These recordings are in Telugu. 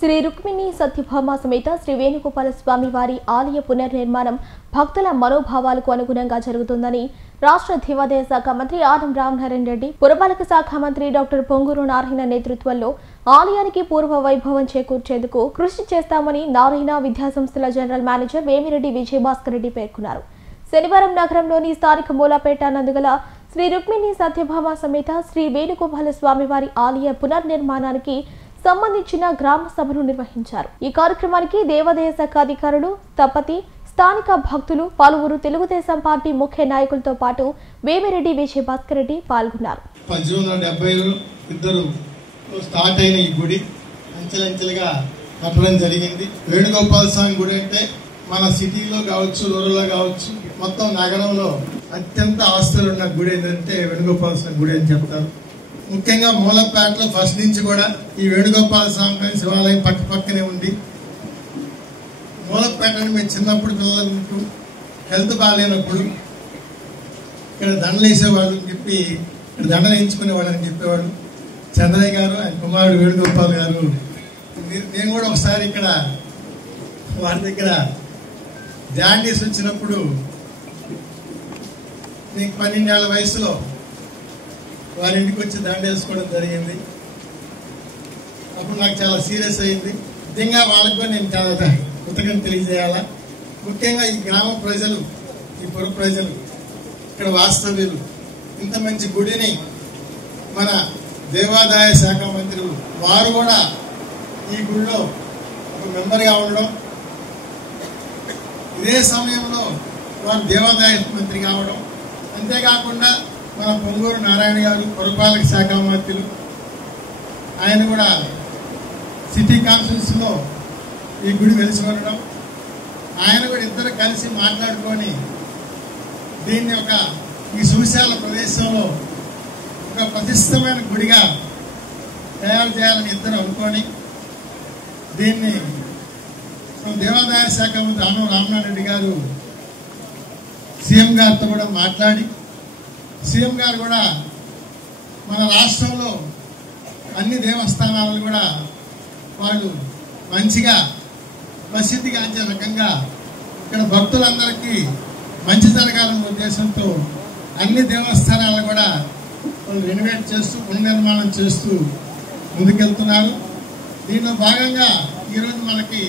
శ్రీ రుక్మిణి సత్యభామ సమేత శ్రీ వేణుగోపాల స్వామి వారి ఆలయ పునర్నిర్మాణం భక్తుల మనోభావాలకు అనుగుణంగా జరుగుతుందని రాష్ట్ర దేవాదాయ శాఖ మంత్రి ఆనం రామనారాయణ రెడ్డి, పురపాలక శాఖ మంత్రి డాక్టర్ పొంగూరు నారాయణ నేతృత్వంలో ఆలయానికి పూర్వ వైభవం చేకూర్చేందుకు కృషి చేస్తామని నారాయణ విద్యాసంస్థల జనరల్ మేనేజర్ వేమిరెడ్డి విజయభాస్కర్ రెడ్డి పేర్కొన్నారు. శనివారం నగరంలోని స్థానిక మూలాపేట నందుగల శ్రీ రుక్మిణి సత్యభామ సమేత శ్రీ వేణుగోపాల స్వామి వారి ఆలయ పునర్నిర్మాణానికి సంబంధించిన గ్రామ సభను నిర్వహించారు. ఈ కార్యక్రమానికి దేవాదాయ శాఖ అధికారులు, స్థపతి, స్థానిక భక్తులు, పలువురు తెలుగుదేశం పార్టీ ముఖ్య నాయకులతో పాటు వేమిరెడ్డి విజయభాస్కర్ రెడ్డి పాల్గొన్నారు. 1872 స్టార్ట్ అయిన ఈ గుడి అంచెలంచెలుగా కట్టడం జరిగింది. వేణుగోపాల స్వామి గుడి అంటే మన సిటీలో కావచ్చు, రూరల్లో కావచ్చు, మొత్తం నగరంలో అత్యంత ఆస్తులు ఉన్న గుడి ఏంటంటే వేణుగోపాల స్వామి గుడి అని చెప్తారు. ముఖ్యంగా మూలపేటలో ఫస్ట్ నుంచి కూడా ఈ వేణుగోపాల స్వామి శివాలయం పక్కనే ఉంది. మూలపేటని మేము చిన్నప్పుడు పిల్లలు హెల్త్ బాగాలేనప్పుడు ఇక్కడ దండలు వేసేవాళ్ళు అని చెప్పి ఇక్కడ దండలు వేయించుకునేవాళ్ళు అని చెప్పేవాడు చంద్రయ్య గారు, ఆయన కుమారుడు వేణుగోపాల్ గారు. నేను కూడా ఒకసారి ఇక్కడ వారి దగ్గర జాండీస్ వచ్చినప్పుడు నీకు 12 ఏళ్ల వయసులో వారి ఇంటికి వచ్చి దండ వేసుకోవడం జరిగింది. అప్పుడు నాకు చాలా సీరియస్ అయింది. నిజంగా వాళ్ళకు కూడా నేను చాలా కృతజ్ఞత తెలియజేయాలా. ముఖ్యంగా ఈ గ్రామ ప్రజలు, ఈ పుర ప్రజలు, ఇక్కడ వాస్తవ్యులు ఇంత మంచి గుడిని మన దేవాదాయ శాఖ మంత్రులు వారు కూడా ఈ గుడిలో ఒక మెంబర్గా ఉండడం, ఇదే సమయంలో వారు దేవాదాయ మంత్రి కావడం, అంతేకాకుండా మన పొంగూరు నారాయణ గారు పురపాలక శాఖ మంత్రులు, ఆయన కూడా సిటీ కాన్ఫరెన్స్ లో ఈ గుడి వెలిసి ఉండడం, ఆయన కూడా ఇద్దరు కలిసి మాట్లాడుకొని దీన్ని ఈ సువిశాల ప్రదేశంలో ఒక ప్రతిష్టమైన గుడిగా తయారు చేయాలని ఇద్దరు అనుకొని దీన్ని దేవాదాయ శాఖ మంత్రి ఆనం రామనారాయణ రెడ్డి గారు సీఎం గారితో కూడా మాట్లాడి, సీఎం గారు కూడా మన రాష్ట్రంలో అన్ని దేవస్థానాలను కూడా వాళ్ళు మంచిగా ప్రసిద్ధిగాంచే రకంగా ఇక్కడ భక్తులందరికీ మంచి జరగాలన్న ఉద్దేశంతో అన్ని దేవస్థానాలను కూడా వాళ్ళు రెనోవేట్ చేస్తూ పునర్నిర్మాణం చేస్తూ ముందుకెళ్తున్నారు. దీనిలో భాగంగా ఈరోజు మనకి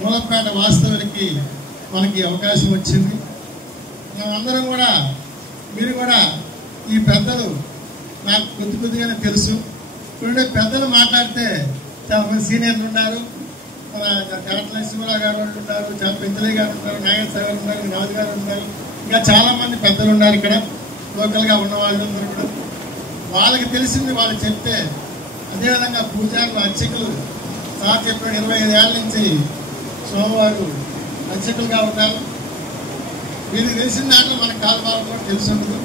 మూలపేట వాస్తవులకి మనకి అవకాశం వచ్చింది. మేమందరం కూడా, మీరు కూడా, ఈ పెద్దలు నాకు కొద్దిగానే తెలుసు. ఇప్పుడు పెద్దలు మాట్లాడితే చాలా మంది సీనియర్లు ఉన్నారు, మన కరట్ల శివరావు గారు ఉంటారు, చాలా పెద్దలే గారు ఉంటారు, నాగేశ్వర గారు ఉన్నారు, నవది గారు ఉంటారు, ఇంకా చాలా మంది పెద్దలు ఉన్నారు ఇక్కడ లోకల్గా ఉన్న వాళ్ళందరూ కూడా. వాళ్ళకి తెలిసింది వాళ్ళు చెప్తే, అదేవిధంగా పూజారులు, అర్చకులు సార్ చెప్పిన 25 ఏళ్ళ నుంచి సోమవారు అర్చకులుగా ఉంటారు. వీరికి తెలిసిన దాంట్లో మనకు కాలభావం కూడా తెలుసుండదు.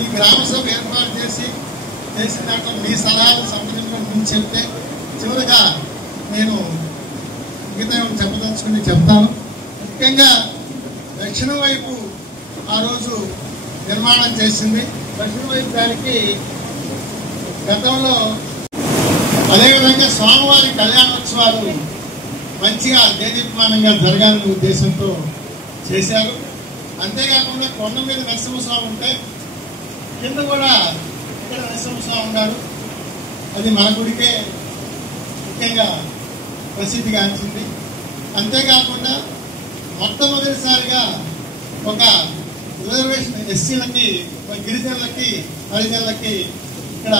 ఈ గ్రామ సభ ఏర్పాటు చేసిన దాంట్లో మీ సలహాలు సంప్రదింపులు ముందు చెప్తే చివరిగా నేను మిగతా చెప్పదలుచుకుని చెప్తాను. ముఖ్యంగా దక్షిణం వైపు ఆ రోజు నిర్మాణం చేసింది. దక్షిణ వైపు దానికి గతంలో అదేవిధంగా స్వామివారి కళ్యాణోత్సవాలు మంచిగా దేదీప్యమానంగా జరగాలనే ఉద్దేశంతో చేశారు. అంతేకాకుండా కొండ మీద నరసింహస్వామి ఉంటే కింద కూడా ఇక్కడ నరసింహస్వామి ఉన్నారు. అది మన గుడికే ముఖ్యంగా ప్రసిద్ధిగాంచింది. అంతేకాకుండా మొట్టమొదటిసారిగా ఒక రిజర్వేషన్ ఎస్సీలకి, గిరిజనులకి, హరిజనులకి ఇక్కడ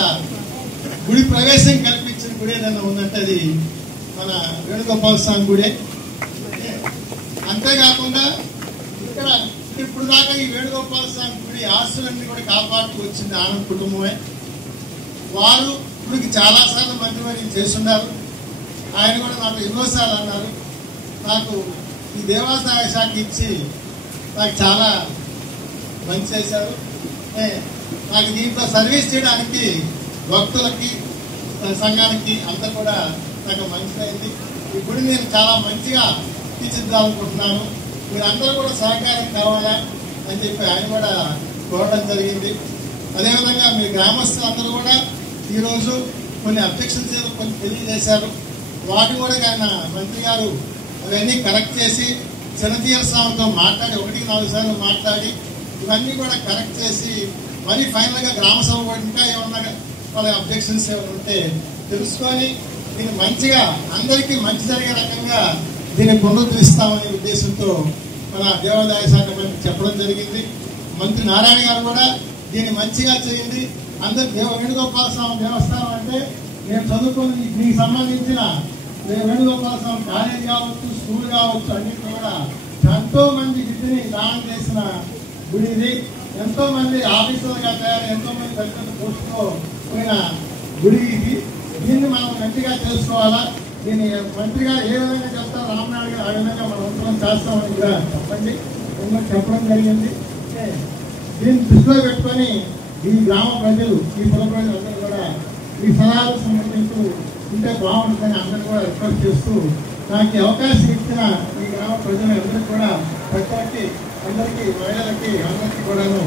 గుడి ప్రవేశం కల్పించిన గుడి ఏదైనా ఉందంటే అది మన వేణుగోపాల స్వామి గుడే. అంతేకాకుండా ఇక్కడ ఇప్పుడు దాకా ఈ వేణుగోపాల స్వామి గుడి ఆస్తులన్నీ కూడా కాపాడుతూ వచ్చింది ఆనంద్ కుటుంబమే. వారు ఇప్పటికి చాలాసార్లు మంత్రివర్యం చేస్తున్నారు. ఆయన కూడా నాకు ఎన్నోసార్లు అన్నారు, నాకు ఈ దేవాదాయ శాఖ ఇచ్చి నాకు చాలా మంచి చేశారు, నాకు దీంట్లో సర్వీస్ చేయడానికి భక్తులకి, సంఘానికి అంతా కూడా నాకు మంచిదైంది. ఈ గుడి నేను చాలా మంచిగా తీర్చిదిద్దాలనుకుంటున్నాను, మీరందరూ కూడా సహకారం కావాలా అని చెప్పి ఆయన కూడా కోరడం జరిగింది. అదేవిధంగా మీ గ్రామస్తులందరూ కూడా ఈరోజు కొన్ని అబ్జెక్షన్స్ కొన్ని తెలియజేశారు. వాటిని కూడా ఆయన మంత్రి గారు అవన్నీ కరెక్ట్ చేసి చిన్నతీరస్వామితో మాట్లాడి 1-4 సార్లు మాట్లాడి ఇవన్నీ కూడా కరెక్ట్ చేసి మరి ఫైనల్గా గ్రామ సభ కూడా ఇంకా ఏమన్నా వాళ్ళ అబ్జెక్షన్స్ ఏమైనా ఉంటే తెలుసుకొని దీన్ని మంచిగా అందరికీ మంచి జరిగే రకంగా దీన్ని పునరుద్ధరిస్తామనే ఉద్దేశంతో మన దేవాదాయ శాఖ మంత్రి చెప్పడం జరిగింది. మంత్రి నారాయణ గారు కూడా దీన్ని మంచిగా చేయండి. అందరు వేణుగోపాల స్వామి దేవస్థానం అంటే నేను చదువుకుని దీనికి సంబంధించిన వేణుగోపాల స్వామి కాలేజ్ కావచ్చు, స్కూల్ కావచ్చు, అన్నింటిలో కూడా ఎంతో మంది విద్యని దానం చేసిన గుడి ఇది. ఎంతో మంది ఆఫీసర్లుగా తయారు ఎంతో మంది పెద్ద పెద్ద పోస్టులో పోయిన గుడి ఇది. దీన్ని మనం మంచిగా చేసుకోవాలా. దీన్ని మంత్రిగా ఏ విధంగా చెప్తారు రామనాయుడు గారు ఆ విధంగా మనం ఉత్తరం చేస్తామని కూడా చెప్పండి చెప్పడం జరిగింది. దీన్ని దృష్టిలో పెట్టుకొని ఈ గ్రామ ప్రజలు ఈ పుర ప్రజలు అందరూ కూడా ఈ సలహాలకు సంబంధించి ఉంటే బాగుంటుందని అందరూ కూడా రిక్వెస్ట్ చేస్తూ నాకు అవకాశం ఇచ్చిన ఈ గ్రామ ప్రజలందరికీ కూడా ప్రతి ఒక్కరికి అందరికీ మహిళలకి అందరికీ కూడాను